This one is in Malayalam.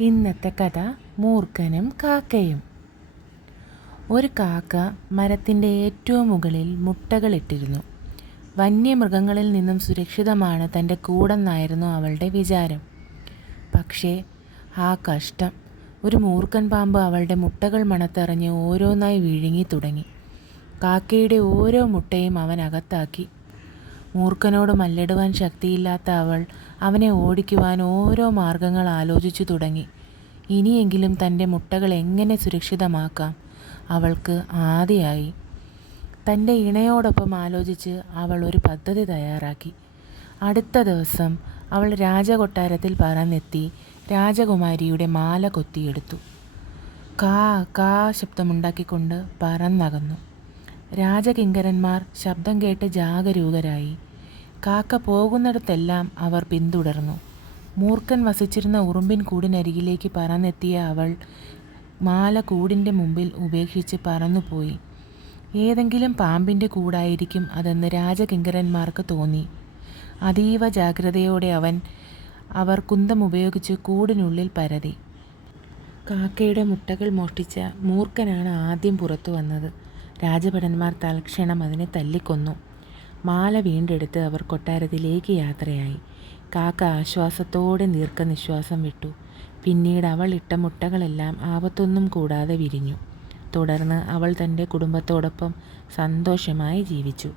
ഇന്നത്തെ കഥ മൂർഖനും കാക്കയും. ഒരു കാക്ക മരത്തിൻ്റെ ഏറ്റവും മുകളിൽ മുട്ടകളിട്ടിരുന്നു. വന്യമൃഗങ്ങളിൽ നിന്നും സുരക്ഷിതമാണ് തൻ്റെ കൂടെന്നായിരുന്നു അവളുടെ വിചാരം. പക്ഷേ ആ കഷ്ടം! ഒരു മൂർഖൻ പാമ്പ് അവളുടെ മുട്ടകൾ മണത്തറിഞ്ഞ് ഓരോന്നായി വിഴുങ്ങി തുടങ്ങി. കാക്കയുടെ ഓരോ മുട്ടയും അവൻ അകത്താക്കി. മൂർഖനോട് മല്ലിടുവാൻ ശക്തിയില്ലാത്ത അവൾ അവനെ ഓടിക്കുവാൻ ഓരോ മാർഗങ്ങൾ ആലോചിച്ചു തുടങ്ങി. ഇനിയെങ്കിലും തൻ്റെ മുട്ടകൾ എങ്ങനെ സുരക്ഷിതമാക്കാം അവൾക്ക് ആദിയായി. തൻ്റെ ഇണയോടൊപ്പം ആലോചിച്ച് അവൾ ഒരു പദ്ധതി തയ്യാറാക്കി. അടുത്ത ദിവസം അവൾ രാജകൊട്ടാരത്തിൽ പറന്നെത്തി രാജകുമാരിയുടെ മാല കൊത്തിയെടുത്തു. കാ കാ ശബ്ദമുണ്ടാക്കിക്കൊണ്ട് പറന്നകന്നു. രാജകിങ്കരന്മാർ ശബ്ദം കേട്ട് ജാഗരൂകരായി. കാക്ക പോകുന്നിടത്തെല്ലാം അവർ പിന്തുടർന്നു. മൂർഖൻ വസിച്ചിരുന്ന ഉറുമ്പിൻ കൂടിനരികിലേക്ക് പറന്നെത്തിയ അവൾ മാല കൂടിൻ്റെ മുമ്പിൽ ഉപേക്ഷിച്ച് പറന്നുപോയി. ഏതെങ്കിലും പാമ്പിൻ്റെ കൂടായിരിക്കും അതെന്ന് രാജകിങ്കരന്മാർക്ക് തോന്നി. അതീവ ജാഗ്രതയോടെ അവർ കുന്തം ഉപയോഗിച്ച് കൂടിനുള്ളിൽ പരതി. കാക്കയുടെ മുട്ടകൾ മോഷ്ടിച്ച മൂർഖനാണ് ആദ്യം പുറത്തു വന്നത്. രാജഭടന്മാർ തൽക്ഷണം അതിനെ തല്ലിക്കൊന്നു. മാല വീണ്ടെടുത്ത് അവർ കൊട്ടാരത്തിലേക്ക് യാത്രയായി. കാക്ക ആശ്വാസത്തോടെ ദീർഘനിശ്വാസം വിട്ടു. പിന്നീട് അവൾ ഇട്ട മുട്ടകളെല്ലാം ആപത്തൊന്നും കൂടാതെ വിരിഞ്ഞു. തുടർന്ന് അവൾ തൻ്റെ കുടുംബത്തോടൊപ്പം സന്തോഷമായി ജീവിച്ചു.